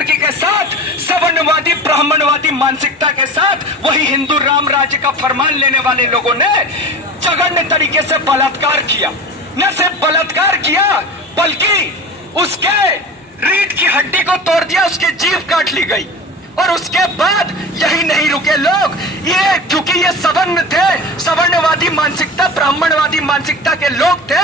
लड़की के साथ सवर्णवादी ब्राह्मणवादी मानसिकता के साथ वही हिंदू राम राज्य का फरमान लेने वाले लोगों ने जघन्य तरीके से बलात्कार किया। न सिर्फ बलात्कार किया बल्कि उसके रीढ़ की हड्डी को तोड़ दिया, उसकी जीभ काट ली गई। और उसके बाद यही नहीं रुके लोग, ये क्योंकि ये सवर्ण थे, सवर्णवादी मानसिकता ब्राह्मणवादी मानसिकता के लोग थे,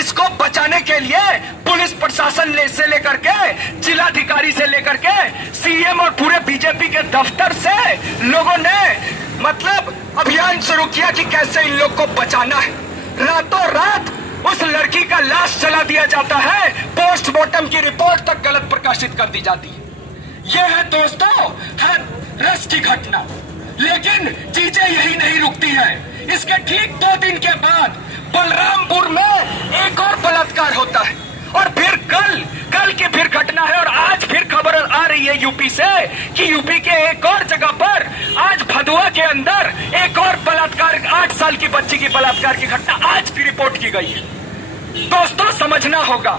इसको बचाने के लिए पुलिस प्रशासन से लेकर के जिलाधिकारी से लेकर के सीएम और पूरे बीजेपी के दफ्तर से लोगों ने मतलब अभियान शुरू किया कि कैसे इन लोग को बचाना है। रातों रात उस लड़की का लाश जला दिया जाता है, पोस्टमार्टम की रिपोर्ट तक गलत प्रकाशित कर दी जाती है। यह है दोस्तों है रस की घटना। लेकिन चीजें यही नहीं रुकती है। इसके ठीक 2 दिन के बाद बलरामपुर में एक और बलात्कार होता है और फिर कल की फिर घटना है। और आज फिर खबर आ रही है यूपी से कि यूपी के एक और जगह पर आज भदुआ के अंदर एक और बलात्कार, 8 साल की बच्ची की बलात्कार की घटना आज भी रिपोर्ट की गई है। दोस्तों समझना होगा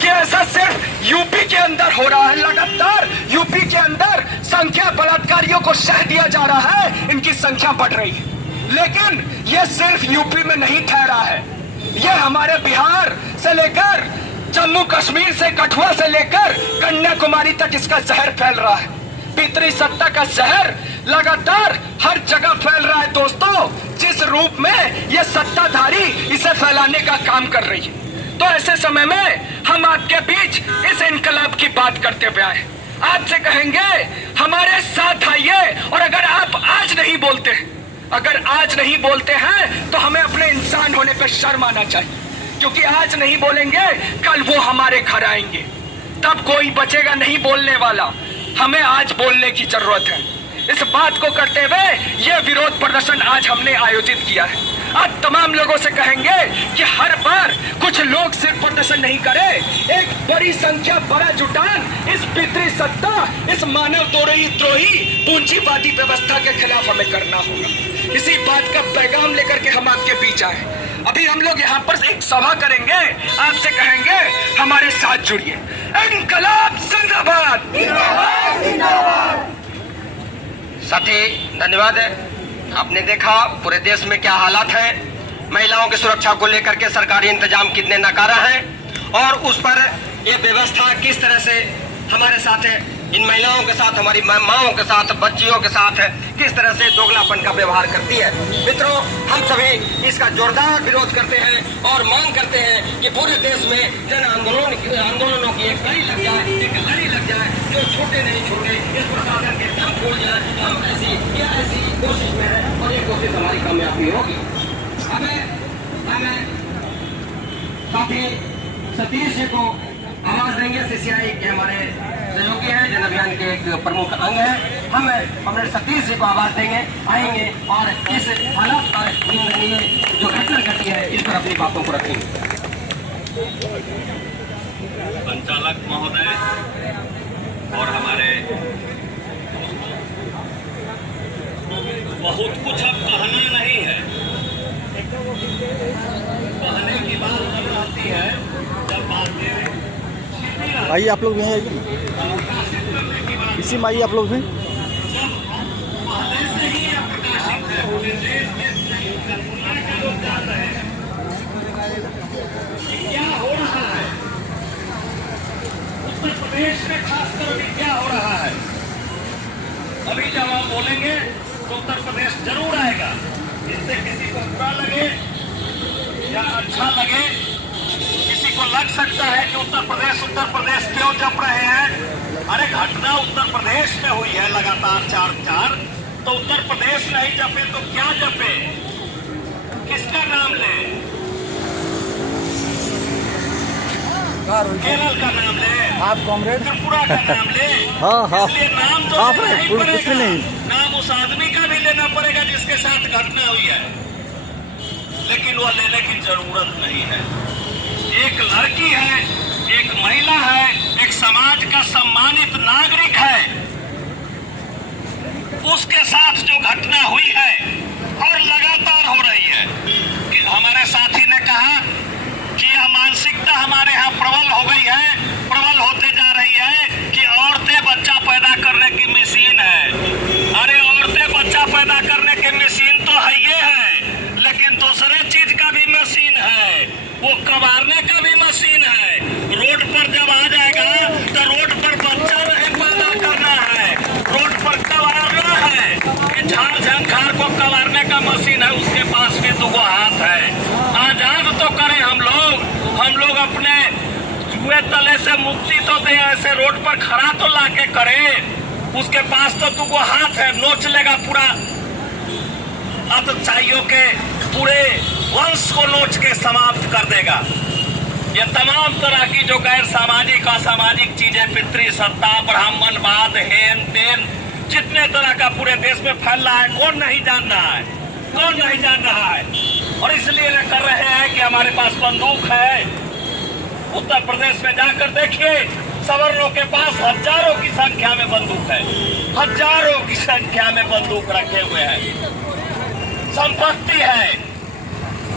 कि ऐसा सिर्फ यूपी के अंदर हो रहा है। लगातार यूपी के अंदर संख्या बलात्कारियों को सह दिया जा रहा है, इनकी संख्या बढ़ रही है। लेकिन यह सिर्फ यूपी में नहीं ठहरा है, यह हमारे बिहार से लेकर जम्मू कश्मीर से कठुआ से लेकर कन्याकुमारी तक इसका जहर फैल रहा है। पितरी सत्ता का जहर लगातार हर जगह फैल रहा है दोस्तों, जिस रूप में यह सत्ताधारी इसे फैलाने का काम कर रही है। तो ऐसे समय में हम आपके बीच इस इनकलाब की बात करते हुए आए, आपसे कहेंगे हमारे साथ आइए। और अगर आप आज नहीं बोलते हैं तो हमें अपने इंसान होने पे शर्म आना चाहिए, क्योंकि आज नहीं बोलेंगे कल वो हमारे घर आएंगे, तब कोई बचेगा नहीं बोलने वाला। हमें आज बोलने की जरूरत है। इस बात को करते हुए यह विरोध प्रदर्शन आज हमने आयोजित किया है। आप तमाम लोगों से कहेंगे कि हर बार कुछ लोग सिर्फ प्रदर्शन नहीं करें, एक बड़ी संख्या बड़ा जुटान इस पितृ सत्ता, इस मानव द्रोही पूंजीवादी व्यवस्था के खिलाफ हमें करना होगा। इसी बात का पैगाम लेकर के हम आपके बीच आए। अभी हम लोग यहाँ पर एक सभा करेंगे, आपसे कहेंगे हमारे साथ जुड़िए। इनकलाब जिंदाबाद। साथी धन्यवाद। आपने देखा पूरे देश में क्या हालात हैं, महिलाओं की सुरक्षा को लेकर के सरकारी इंतजाम कितने नाकारा हैं और उस पर ये व्यवस्था किस तरह से हमारे साथ है, इन महिलाओं के साथ, हमारी माओं के साथ, बच्चियों के साथ किस तरह से दोगलापन का व्यवहार करती है। मित्रों, हम सभी इसका जोरदार विरोध करते हैं और मांग करते हैं कि पूरे देश में जन आंदोलनों की एक लड़ी लग जाए, जो छोटे नहीं छोटे इस प्रशासन के दम खोल जाए। हम ऐसी कोशिश में है और ये कोशिश हमारी कामयाबी होगी। हमें साथी सतीश जी को आवाज देंगे। सीसीआई के हमारे सहयोगी हैं, जन अभियान के एक प्रमुख अंग है। हम अपने सतीश जी को आवाज देंगे, आएंगे और इस हालात पर जो घटना घटी है इस पर अपनी बातों को रखेंगे। संचालक महोदय और हमारे बहुत कुछ अब कहना नहीं है, कहने की बात जब आती है, जब बातें आइए आप लोग भी हैं, इसी में आइए आप लोग भी। पहले से ही प्रकाशित है, पूरे देश में कल्पना के लोग जान रहे हैं कि क्या हो रहा है उत्तर प्रदेश में, खासकर अभी क्या हो रहा है। अभी जब आप बोलेंगे तो उत्तर प्रदेश जरूर आएगा। इससे किसी को बुरा लगे या अच्छा लगे, किसी को लग सकता है कि उत्तर प्रदेश क्यों जप रहे हैं। अरे घटना उत्तर प्रदेश में हुई है लगातार 4 तो उत्तर प्रदेश नहीं जपे तो क्या जपे, किसका नाम ले, केरल का नाम ले, आप कॉमरेड त्रिपुरा का नाम ले। हाँ इसलिए नाम तो आप लेना ही कुछ पड़ेगा, नहीं, नाम उस आदमी का भी लेना पड़ेगा जिसके साथ घटना हुई है, लेकिन वह लेने की जरूरत नहीं है। एक लड़की है, एक महिला है, एक समाज का सम्मानित नागरिक है, उसके साथ जो घटना हुई है और लगातार हो रही है कि हमारे साथी ने कहा कि यह मानसिकता हमारे यहाँ प्रबल हो गई है, प्रबल होते जा रही है कि औरतें दुगो हाथ है। आजाद तो करें हम लोग अपने जुए तले से मुक्ति तो दें, ऐसे रोड पर खड़ा तो लाके करें। उसके पास तो दुगो हाथ है, नोच लेगा पूरा अत्याचारियों के पूरे वंश को नोच के समाप्त कर देगा। ये तमाम तरह की जो गैर सामाजिक असामाजिक चीजें, पितृ सत्ता, ब्राह्मणवाद, हेन टेन, जितने तरह का पूरे देश में फैल रहा है, कौन नहीं जान रहा है, कौन नहीं जान रहा है। और इसलिए वे कर रहे हैं कि हमारे पास बंदूक है। उत्तर प्रदेश में जाकर देखिए, सवर्णों के पास हजारों की संख्या में बंदूक है, हजारों की संख्या में बंदूक रखे हुए हैं, संपत्ति है,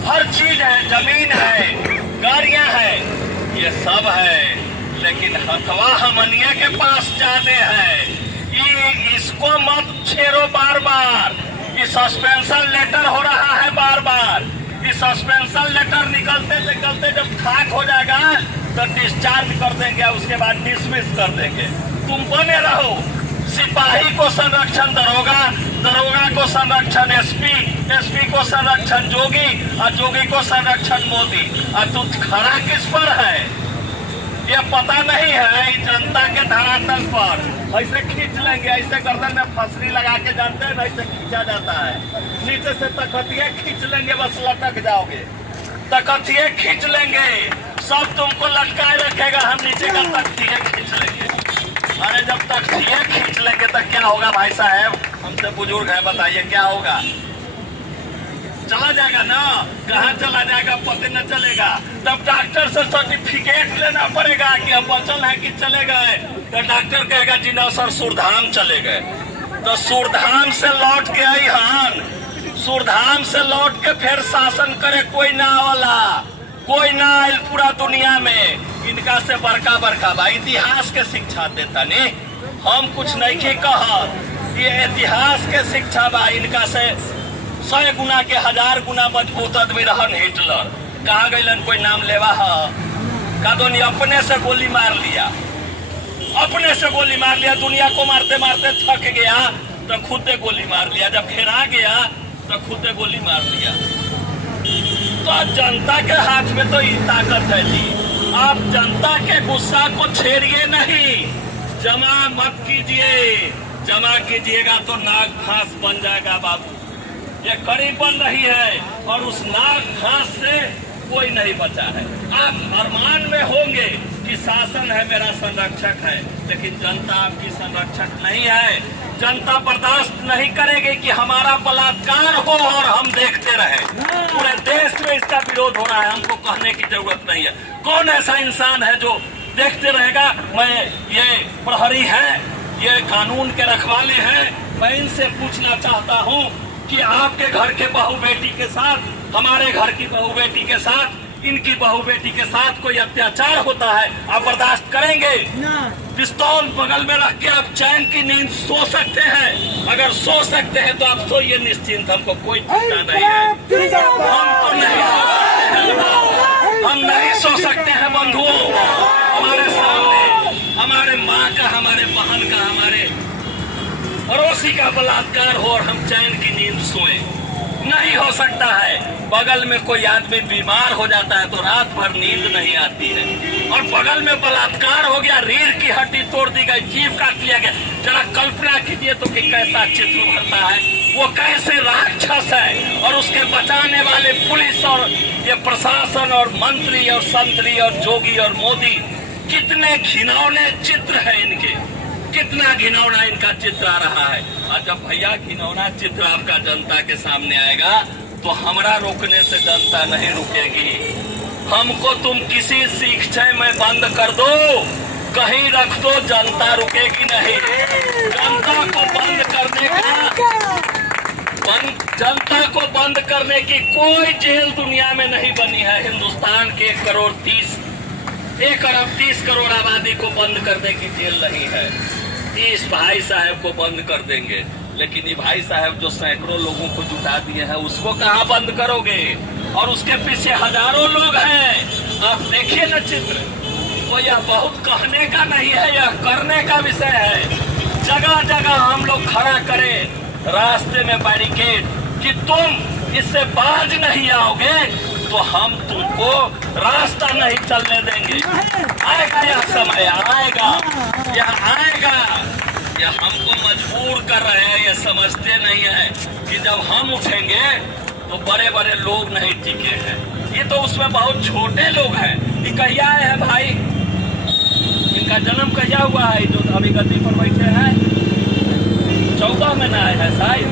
हर चीज है, जमीन है, गाड़ियां हैं, ये सब है। लेकिन हथवा हमनिया के पास जाते हैं। इसको मत छेड़ो बार बार। ये सस्पेंशन लेटर हो रहा है बार बार। ये सस्पेंशन लेटर निकलते निकलते जब खाक हो जाएगा तो डिस्चार्ज कर देंगे, उसके बाद डिसमिस कर देंगे। तुम बने रहो, सिपाही को संरक्षण दरोगा, दरोगा को संरक्षण एसपी, एसपी को संरक्षण जोगी और जोगी को संरक्षण मोदी। और तू खड़ा किस पर है ये पता नहीं है। जनता के धरातल पर ऐसे खींच लेंगे, ऐसे गर्दन में फंसरी लगा के, जानते हैं ऐसे खींचा जाता है, नीचे से तकतिये खींच लेंगे, बस लटक जाओगे। तकतिये खींच लेंगे, सब तुमको लटकाए रखेगा, हम नीचे का तकतिये खींच लेंगे। अरे जब तकतिये खींच लेंगे तो क्या होगा भाई साहब, हमसे बुजुर्ग है, बताइए क्या होगा। चला जाएगा ना, कहाँ चला जाएगा पता न चलेगा। तब डॉक्टर से सर्टिफिकेट लेना पड़ेगा कि हम बचल है कि चले गए। तो डॉक्टर कहेगा जी ना सर, सुरधाम चले गए। तो सुरधाम से लौट के आई हन, सुरधाम से लौट के फिर शासन करे कोई ना वाला, कोई ना आयल पूरा दुनिया में। इनका से बड़का बड़का बा इतिहास के शिक्षा देता नहीं, हम कुछ नहीं के कहा, ये इतिहास के शिक्षा बा। इनका से 100 गुना के 1000 गुना मजबूत आदमी रहन हिटलर। कहा गईलन कोई नाम लेवा है का, दोनों अपने से गोली मार लिया, अपने से गोली मार लिया। दुनिया को मारते मारते थक गया तो खुद से गोली मार लिया, जब फिर आ गया तो खुद से गोली मार लिया। तो जनता के हाथ में तो ये ताकत है जी। आप जनता के गुस्सा को छेड़िए नहीं, जमा मत कीजिए। जमा कीजिएगा तो नाग घास बन जाएगा बाबू। ये कड़ी बन रही है और उस नाग घास से कोई नहीं बचा है। आप अरमान में होंगे कि शासन है मेरा संरक्षक है, लेकिन जनता आपकी संरक्षक नहीं है। जनता बर्दाश्त नहीं करेगी कि हमारा बलात्कार हो और हम देखते रहे। पूरे देश में इसका विरोध हो रहा है, हमको कहने की जरूरत नहीं है। कौन ऐसा इंसान है जो देखते रहेगा। मैं ये प्रहरी है, ये कानून के रखवाले हैं, मैं इनसे पूछना चाहता हूँ कि आपके घर के बहू बेटी के साथ, हमारे घर की बहू बेटी के साथ, इनकी बहू बेटी के साथ कोई अत्याचार होता है, आप बर्दाश्त करेंगे? पिस्तौल बगल में रख के आप चैन की नींद सो सकते हैं? अगर सो सकते हैं तो आप सोइए निश्चिंत, हमको कोई चिंता नहीं है। हम नहीं सो सकते हैं बंधुओं। हमारे सामने हमारे माँ का, हमारे बहन का, हमारे पड़ोसी का बलात्कार हो और हम चैन की नींद सोए, नहीं हो सकता है। बगल में कोई आदमी बीमार हो जाता है तो रात भर नींद नहीं आती है, और बगल में बलात्कार हो गया, रीढ़ की हड्डी तोड़ दी गई, जीभ काट लिया गया। जरा कल्पना कीजिए तो कि कैसा चित्र भरता है, वो कैसे राक्षस है। और उसके बचाने वाले पुलिस और ये प्रशासन और मंत्री और संतरी और जोगी और मोदी, कितने घिनौने चित्र है इनके, कितना घिनौना इनका चित्र आ रहा है। और जब भैया घिनौना चित्र आपका जनता के सामने आएगा तो हमरा रोकने से जनता नहीं रुकेगी। हमको तुम किसी शिक्षा में बंद कर दो, कहीं रख दो, जनता रुकेगी नहीं। जनता को बंद करने का, जनता को बंद करने की कोई जेल दुनिया में नहीं बनी है। हिंदुस्तान के 1 अरब 30 करोड़ आबादी को बंद करने की जेल नहीं है। इस भाई साहब को बंद कर देंगे, लेकिन ये भाई साहब जो सैकड़ों लोगों को जुटा दिए हैं उसको कहाँ बंद करोगे? और उसके पीछे हजारों लोग हैं। आप देखिए न चित्र, वो यह बहुत कहने का नहीं है, यह करने का विषय है। जगह जगह हम लोग खड़ा करें रास्ते में बैरिकेड कि तुम इससे बाज नहीं आओगे तो हम तुमको रास्ता नहीं चलने देंगे। आएगा यह समय, आएगा, यह आएगा। यह हमको मजबूर कर रहे हैं, ये समझते नहीं है कि जब हम उठेंगे तो बड़े बड़े लोग नहीं टिके हैं। ये तो उसमें बहुत छोटे लोग हैं। ये कहिया आए हैं भाई, इनका जन्म कहिया हुआ है जो अभी गद्दी पर बैठे हैं? 14 में ना आए हैं शायद,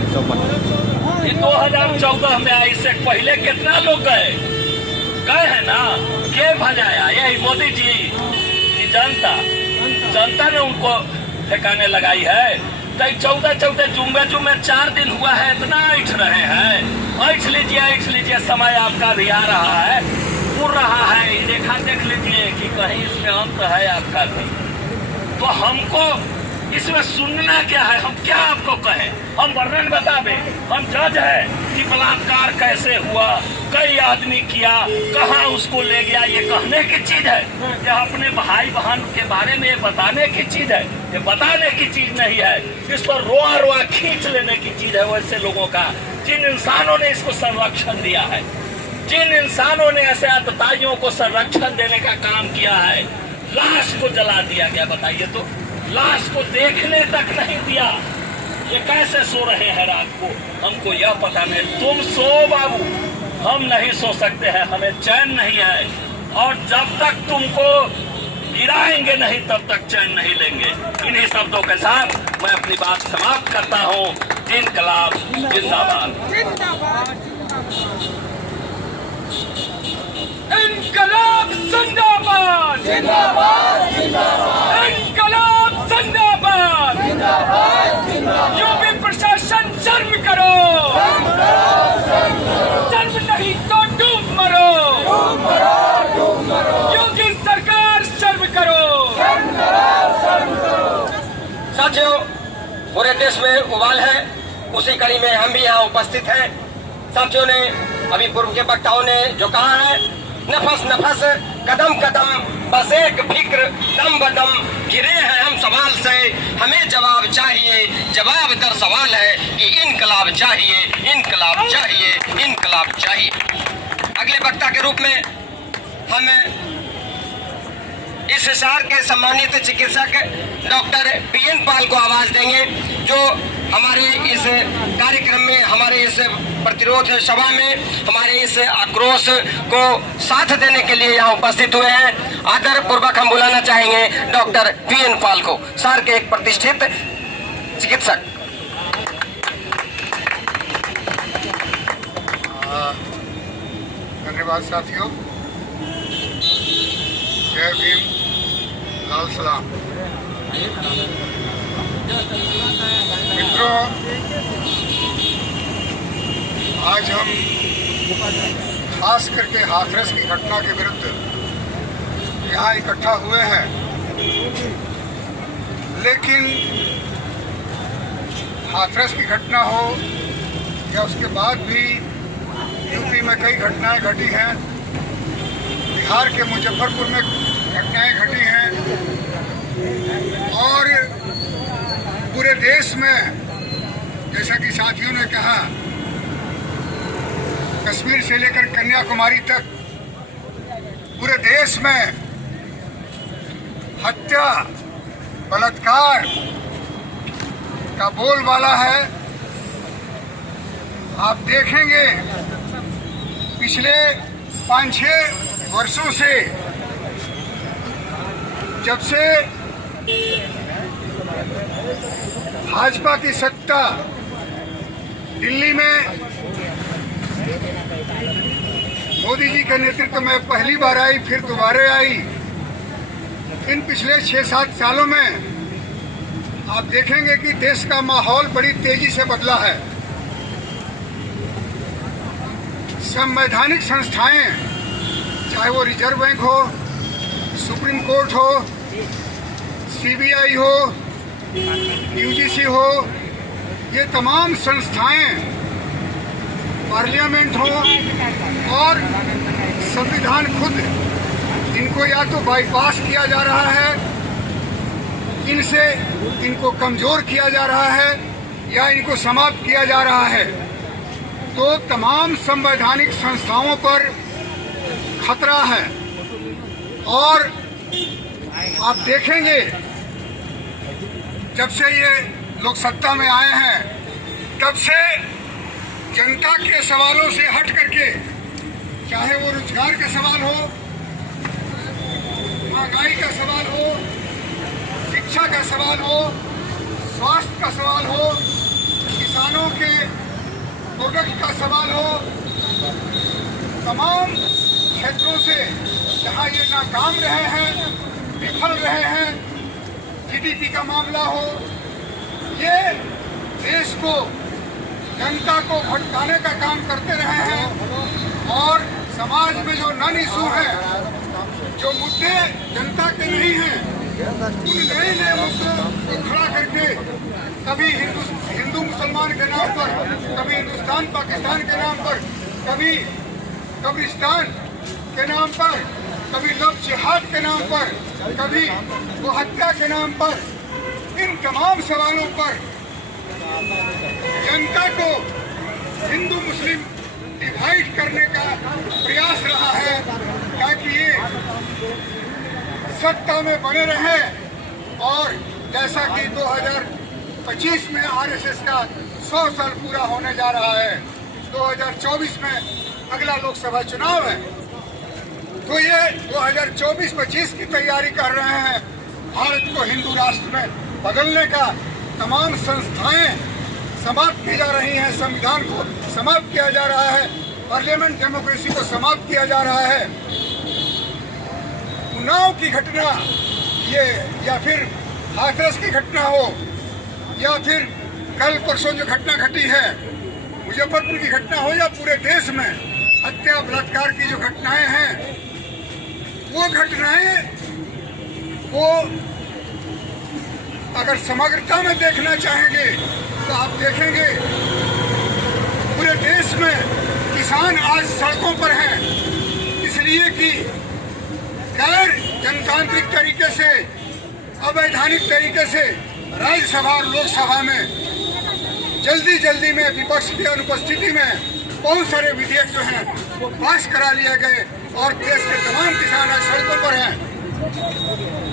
ये 2014 में आए। इससे पहले कितना लोग गए हैं ना? के भजाया? यही मोदी जी की जनता ने उनको ठिकाने लगाई है। तो 14 जुम्मे 4 दिन हुआ है, इतना ऐठ रहे हैं। ऐठ लीजिए, समय आपका भी आ रहा है, उड़ रहा है। देखा देख लीजिए कि कहीं इसमें अंत है आपका भी। तो हमको इसमें सुनना क्या है? हम क्या आपको कहें? हम वर्णन बता दें? हम जज है कि बलात्कार कैसे हुआ, कई आदमी किया, कहाँ उसको ले गया, ये कहने की चीज है? यह अपने भाई बहन के बारे में ये बताने की चीज है? ये बताने की चीज नहीं है। इस पर रोआ खींच लेने की चीज है वैसे लोगों का, जिन इंसानों ने इसको संरक्षण दिया है, जिन इंसानों ने ऐसे आतताइयों को संरक्षण देने का काम किया है। लाश को जला दिया गया, बताइए तो, लाश को देखने तक नहीं दिया। ये कैसे सो रहे हैं रात को? हमको यह पता नहीं। तुम सो बाबू, हम नहीं सो सकते हैं, हमें चैन नहीं है। और जब तक तुमको गिराएंगे नहीं तब तक चैन नहीं लेंगे। इन्हीं शब्दों के साथ मैं अपनी बात समाप्त करता हूँ। इनकलाब जिंदाबाद। इनकलाब जिंदाबाद, इनकलाब जिंदाबाद। यूपी प्रशासन शर्म करो, शर्म नहीं तो डूब मरो। योगी सरकार शर्म करो। साथियों, पूरे देश में उबाल है, उसी कड़ी में हम भी यहाँ उपस्थित हैं। साथियों ने अभी पूर्व के वक्ताओं ने जो कहा है, नफस नफस कदम कदम बस एक फिक्र दम बदम गिरे हैं हम सवाल से, हमें जवाब चाहिए, जवाब दर सवाल है कि इनकलाब चाहिए, इनकलाब चाहिए, इनकलाब चाहिए। अगले वक्ता के रूप में हम इस शहर के सम्मानित चिकित्सक डॉक्टर पीएन पाल को आवाज देंगे, जो हमारे इस कार्यक्रम में, हमारे इस प्रतिरोध सभा में, हमारे इस आक्रोश को साथ देने के लिए यहाँ उपस्थित हुए हैं। आदर पूर्वक हम बुलाना चाहेंगे डॉक्टर पीएन पाल को, शहर के एक प्रतिष्ठित चिकित्सक। धन्यवाद साथियों, जय भीम, लाल सलाम। मित्रों, आज हम खास करके हाथरस की घटना के विरुद्ध यहाँ इकट्ठा हुए हैं, लेकिन हाथरस की घटना हो या उसके बाद भी यूपी में कई घटनाएं घटी हैं, बिहार के मुजफ्फरपुर में घटनाएं घटी हैं, और पूरे देश में, जैसा कि साथियों ने कहा, कश्मीर से लेकर कन्याकुमारी तक पूरे देश में हत्या, बलात्कार का बोलबाला है। आप देखेंगे पिछले 5-6 वर्षों से, जब से भाजपा की सत्ता दिल्ली में मोदी जी के नेतृत्व में पहली बार आई, फिर दोबारा आई, इन पिछले 6-7 सालों में आप देखेंगे कि देश का माहौल बड़ी तेजी से बदला है। संवैधानिक संस्थाएं, चाहे वो रिजर्व बैंक हो, सुप्रीम कोर्ट हो, सीबीआई हो, यूजीसी हो, ये तमाम संस्थाएं, पार्लियामेंट हो और संविधान खुद, इनको या तो बाईपास किया जा रहा है, इनको कमजोर किया जा रहा है, या इनको समाप्त किया जा रहा है। तो तमाम संवैधानिक संस्थाओं पर खतरा है। और आप देखेंगे जब से ये लोग सत्ता में आए हैं तब से जनता के सवालों से हट करके, चाहे वो रोजगार का सवाल हो, महंगाई का सवाल हो, शिक्षा का सवाल हो, स्वास्थ्य का सवाल हो, किसानों के प्रोडक्ट का सवाल हो, तमाम क्षेत्रों से जहां ये नाकाम रहे हैं, विफल रहे हैं, जीडीपी का मामला हो, ये देश को, जनता को भटकाने का काम करते रहे हैं। और समाज में जो नॉन इशू है, जो मुद्दे जनता के नहीं हैं, उन नए नए मुद्दों को खड़ा करके कभी हिंदू मुसलमान के नाम पर, कभी हिंदुस्तान पाकिस्तान के नाम पर, कभी कब्रिस्तान के नाम पर, कभी लव जिहाद के नाम पर, कभी वो हत्या के नाम पर, इन तमाम सवालों पर जनता को हिंदू मुस्लिम डिवाइड करने का प्रयास रहा है ताकि ये सत्ता में बने रहे। और जैसा कि 2025 में आरएसएस का 100 साल पूरा होने जा रहा है, 2024 में अगला लोकसभा चुनाव है, तो ये 2024-25 की तैयारी कर रहे हैं। भारत को हिंदू राष्ट्र में बदलने का तमाम संस्थाएं समाप्त की जा रही हैं, संविधान को समाप्त किया जा रहा है, पार्लियामेंट डेमोक्रेसी को समाप्त किया जा रहा है। उन्नाव की घटना ये, या फिर हाथरस की घटना हो, या फिर कल परसों जो घटना घटी है मुजफ्फरपुर की घटना हो, या पूरे देश में हत्या बलात्कार की जो घटनाएं हैं, वो घटनाएं वो अगर समग्रता में देखना चाहेंगे तो आप देखेंगे पूरे देश में किसान आज सड़कों पर हैं, इसलिए कि गैर जनतांत्रिक तरीके से, अवैधानिक तरीके से राज्यसभा और लोकसभा में जल्दी में विपक्ष की अनुपस्थिति में बहुत सारे विधेयक जो हैं वो पास करा लिए गए और देश के तमाम किसान आज सड़कों पर हैं।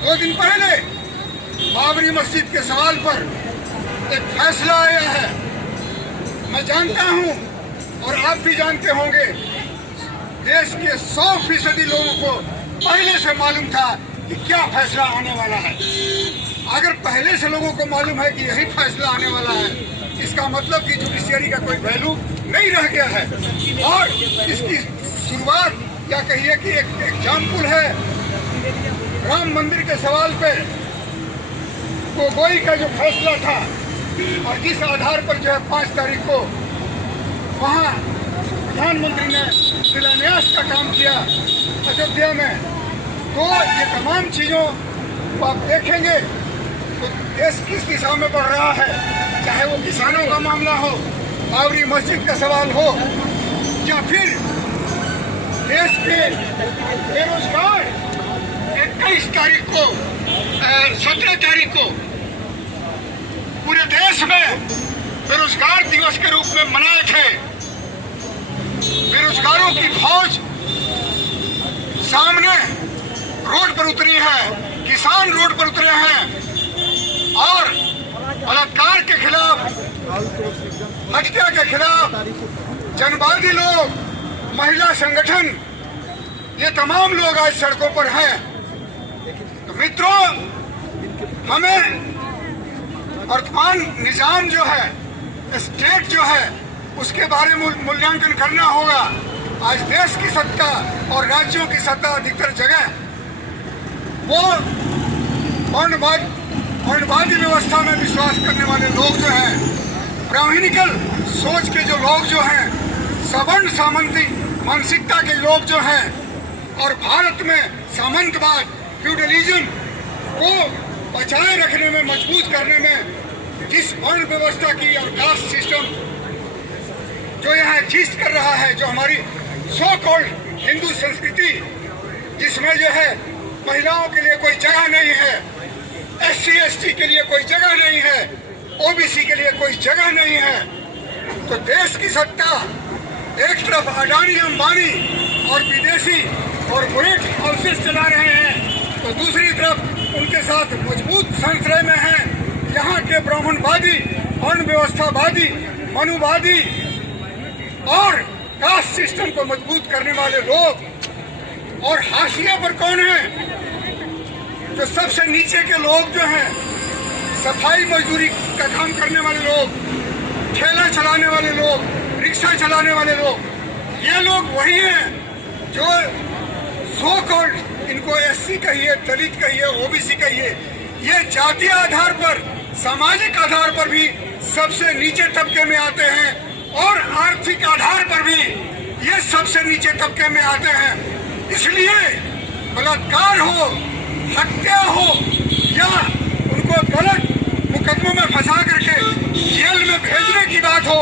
2 दिन पहले बाबरी मस्जिद के सवाल पर एक फैसला आया है। मैं जानता हूं और आप भी जानते होंगे, देश के 100% लोगों को पहले से मालूम था कि क्या फैसला आने वाला है। अगर पहले से लोगों को मालूम है कि यही फैसला आने वाला है, इसका मतलब कि जुडिशियरी का कोई वैल्यू नहीं रह गया है। और इसकी शुरुआत या कहिए कि एक एग्जाम्पल है राम मंदिर के सवाल पे गोगोई का जो फैसला था, और जिस आधार पर जो है 5 तारीख को वहाँ प्रधानमंत्री ने शिलान्यास का काम किया अयोध्या में। तो ये तमाम चीज़ों को आप देखेंगे तो देश किस दिशा में बढ़ रहा है, चाहे वो किसानों का मामला हो, बाबरी मस्जिद का सवाल हो, या फिर देश के बेरोजगार 21 तारीख को 17 तारीख को पूरे देश में बेरोजगार दिवस के रूप में मनाए थे। बेरोजगारों की फौज सामने रोड पर उतरी है, किसान रोड पर उतरे हैं और बलात्कार के खिलाफ, हत्या के खिलाफ जनवादी लोग, महिला संगठन, ये तमाम लोग आज सड़कों पर हैं। तो मित्रों, हमें वर्तमान निजाम जो है, स्टेट जो है, उसके बारे में मूल्यांकन करना होगा। आज देश की सत्ता और राज्यों की सत्ता अधिकतर जगह वो वर्णवादी व्यवस्था में विश्वास करने वाले लोग जो हैं, ब्राह्मणिकल सोच के जो लोग जो हैं, सवर्ण सामंती मानसिकता के लोग जो हैं, और भारत में सामंतवाद, फ्यूडलिज्म को बचाए रखने में, मजबूत करने में जिस वर्ण व्यवस्था की और कास्ट सिस्टम जो यहाँ एग्जिस्ट कर रहा है, जो हमारी सो कॉल्ड हिंदू संस्कृति, जिसमें जो है महिलाओं के लिए कोई जगह नहीं है, SC/ST के लिए कोई जगह नहीं है, OBC के लिए कोई जगह नहीं है, तो देश की सत्ता एक तरफ अडानी अंबानी और विदेशी कॉरपोरेट हाउसेस चला रहे हैं, तो दूसरी तरफ उनके साथ मजबूत संश्रय में हैं यहाँ के ब्राह्मणवादी, वर्ण व्यवस्थावादी, मनुवादी और कास्ट सिस्टम को मजबूत करने वाले लोग। और हाशिए पर कौन है? जो सबसे नीचे के लोग जो हैं, सफाई मजदूरी का काम करने वाले लोग, ठेला चलाने वाले लोग, रिक्शा चलाने वाले लोग, ये लोग वही हैं जो सो कॉल्ड, इनको एससी कहिए, दलित कहिए, ओबीसी कहिए, ये जातीय आधार पर, सामाजिक आधार पर भी सबसे नीचे तबके में आते हैं और आर्थिक आधार पर भी ये सबसे नीचे तबके में आते हैं। इसलिए बलात्कार हो, हत्या हो या उनको गलत मुकदमों में फंसा करके जेल में भेजने की बात हो,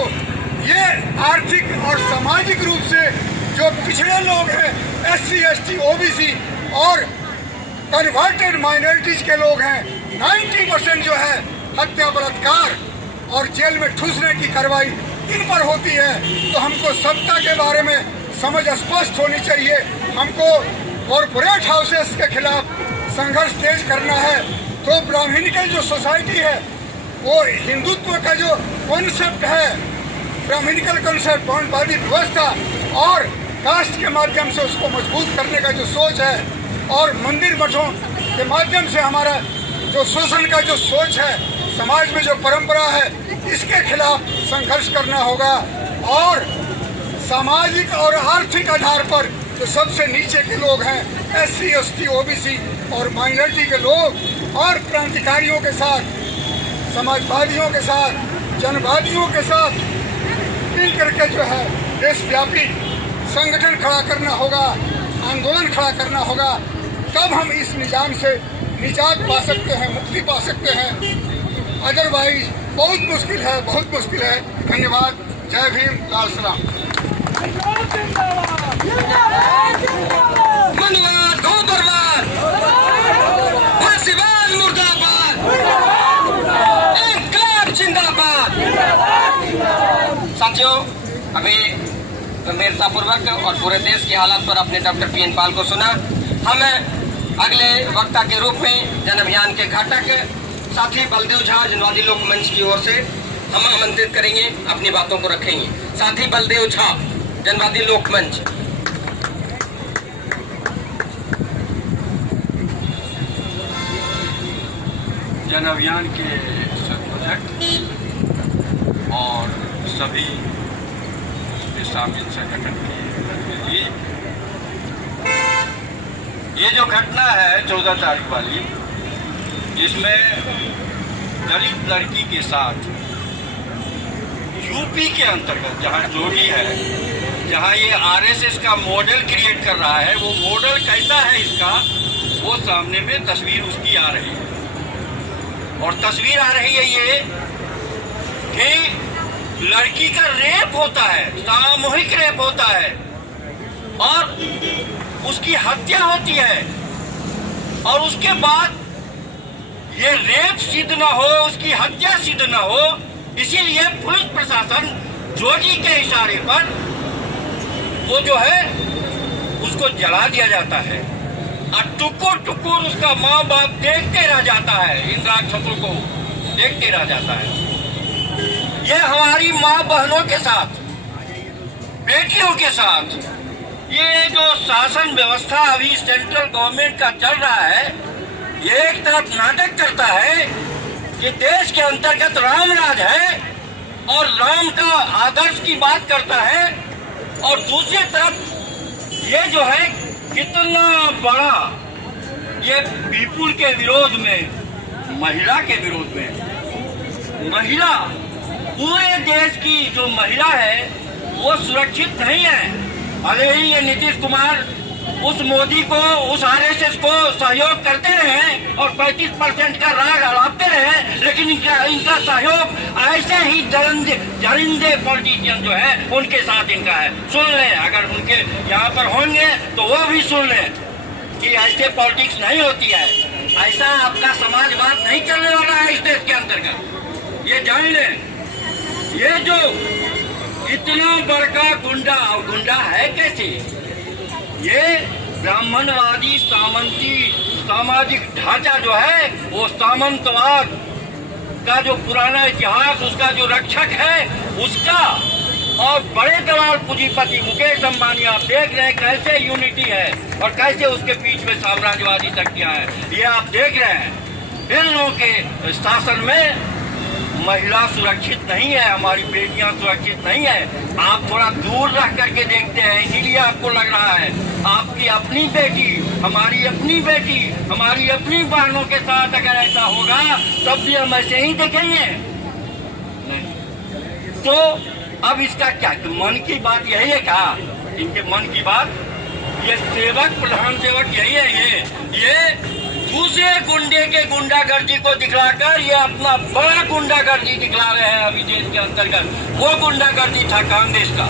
ये आर्थिक और सामाजिक रूप से जो पिछड़े लोग हैं, एससी, एसटी, ओबीसी और कन्वर्टेड माइनॉरिटीज के लोग हैं, 90% जो है हत्या, बलात्कार और जेल में ठूसने की कार्रवाई इन पर होती है। तो हमको सत्ता के बारे में समझ स्पष्ट होनी चाहिए। हमको कॉरपोरेट हाउसेस के खिलाफ संघर्ष तेज करना है। तो ब्राह्मणिकल जो सोसाइटी है, वो हिंदुत्व का जो कॉन्सेप्ट है, ब्राह्मणिकल कॉन्सेप्ट, वर्णवादी व्यवस्था और कास्ट के माध्यम से उसको मजबूत करने का जो सोच है और मंदिर मठों के माध्यम से हमारा जो शोषण का जो सोच है, समाज में जो परंपरा है, इसके खिलाफ संघर्ष करना होगा। और सामाजिक और आर्थिक आधार पर जो सबसे नीचे के लोग हैं, एससी, एसटी, ओबीसी और माइनॉरिटी के लोग, और क्रांतिकारियों के साथ, समाजवादियों के साथ, जनवादियों के साथ मिल करके जो है देशव्यापी संगठन खड़ा करना होगा, आंदोलन खड़ा करना होगा। तब हम इस निजाम से निजात पा सकते हैं, मुक्ति पा सकते हैं। अदरवाइज बहुत मुश्किल है, बहुत मुश्किल है। धन्यवाद। जय भीम, लाल सलाम। मनवाद हो बर्बाद, फांसीवाद मुर्दाबाद, इंकलाब जिंदाबाद। साथियों, अभी गंभीरतापूर्वक और पूरे देश की हालत पर अपने डॉक्टर पीएन पाल को सुना। हम अगले वक्ता के रूप में जन अभियान के घटक साथी बलदेव झा जनवादी लोक मंच की ओर से हम आमंत्रित करेंगे, अपनी बातों को रखेंगे। साथी बलदेव झा जनवादी लोक मंच। जन अभियान के संयोजक और सभी इसमें शामिल संगठन के प्रतिनिधि, ये जो घटना है 14 तारीख वाली, जिसमें दलित लड़की के साथ यूपी के अंतर्गत जहां जोड़ी है, जहां ये आरएसएस का मॉडल क्रिएट कर रहा है, वो मॉडल कैसा है इसका, वो सामने में तस्वीर उसकी आ रही है। और तस्वीर आ रही है ये कि लड़की का रेप होता है, सामूहिक रेप होता है और उसकी हत्या होती है। और उसके बाद ये रेप सिद्ध न हो, उसकी हत्या सिद्ध न हो, इसीलिए पुलिस प्रशासन जोगी के इशारे पर वो जो है उसको जला दिया जाता है और टुकुर टुकुर उसका माँ बाप देखते रह जाता है, इन राक्षसों को देखते रह जाता है। ये हमारी माँ बहनों के साथ, बेटियों के साथ ये जो शासन व्यवस्था अभी सेंट्रल गवर्नमेंट का चल रहा है, ये एक तरफ नाटक करता है कि देश के अंतर्गत राम राज है और राम का आदर्श की बात करता है, और दूसरी तरफ ये जो है कितना बड़ा ये पीपुल के विरोध में, महिला के विरोध में, महिला पूरे देश की जो महिला है वो सुरक्षित नहीं है। भले ही ये नीतीश कुमार उस मोदी को, उस आरएसएस को सहयोग करते रहे और 35% का राग अलापते रहे, लेकिन इनका सहयोग ऐसे ही दरिंदे पॉलिटिशियन जो है उनके साथ इनका है। सुन लें, अगर उनके यहाँ पर होंगे तो वो भी सुन लें कि ऐसे पॉलिटिक्स नहीं होती है, ऐसा आपका समाजवाद नहीं चलने वाला है इस देश के अंतर्गत, ये जान लें। ये जो इतना बड़का गुंडा, और गुंडा है कैसे? ये ब्राह्मणवादी सामंती सामाजिक ढांचा जो है, वो सामंतवाद का जो पुराना इतिहास, उसका जो रक्षक है उसका, और बड़े दलाल पूंजीपति मुकेश अंबानी, आप देख रहे हैं कैसे यूनिटी है और कैसे उसके बीच में साम्राज्यवादी शक्तियां हैं, ये आप देख रहे हैं। इन लोगों के शासन में महिला सुरक्षित नहीं है, हमारी बेटियां सुरक्षित नहीं है। आप थोड़ा दूर रह करके देखते हैं, इसीलिए आपको लग रहा है आपकी अपनी बेटी, हमारी अपनी बेटी, हमारी अपनी बहनों के साथ अगर ऐसा होगा तब भी हम ऐसे ही देखेंगे। नहीं। तो अब इसका क्या, मन की बात यही है क्या? इनके मन की बात, ये सेवक, प्रधान सेवक यही है। ये दूसरे गुंडे के गुंडागर्दी को दिखलाकर ये अपना बड़ा गुंडागर्दी दिखला रहे हैं अभी देश के अंतर्गत। वो गुंडागर्दी था कांग्रेस का,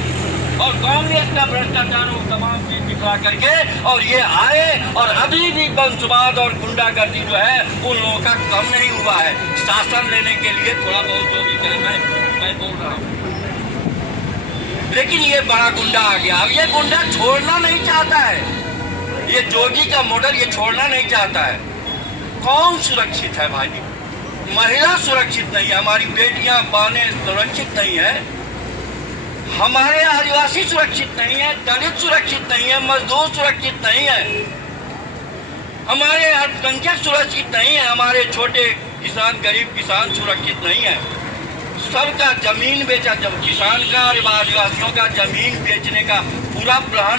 और कांग्रेस का भ्रष्टाचार वो तमाम चीज दिखला करके, और ये आए और अभी भी वंशवाद और गुंडागर्दी जो है उन लोगों का कम नहीं हुआ है। शासन लेने के लिए थोड़ा बहुत जो भी करे, मैं बोल रहा हूँ, लेकिन ये बड़ा गुंडा आ गया। अब ये गुंडा छोड़ना नहीं चाहता है, ये जोगी का मॉडल ये छोड़ना नहीं चाहता है। कौन सुरक्षित है भाई? महिला सुरक्षित नहीं है, हमारी बेटियां बहनें सुरक्षित नहीं है, हमारे आदिवासी सुरक्षित नहीं है, दलित सुरक्षित नहीं है, मजदूर सुरक्षित नहीं है, हमारे अल्पसंख्यक सुरक्षित नहीं है, हमारे छोटे किसान, गरीब किसान सुरक्षित नहीं है। सबका जमीन बेचा, जब किसान का और आदिवासियों का जमीन बेचने का पूरा प्लान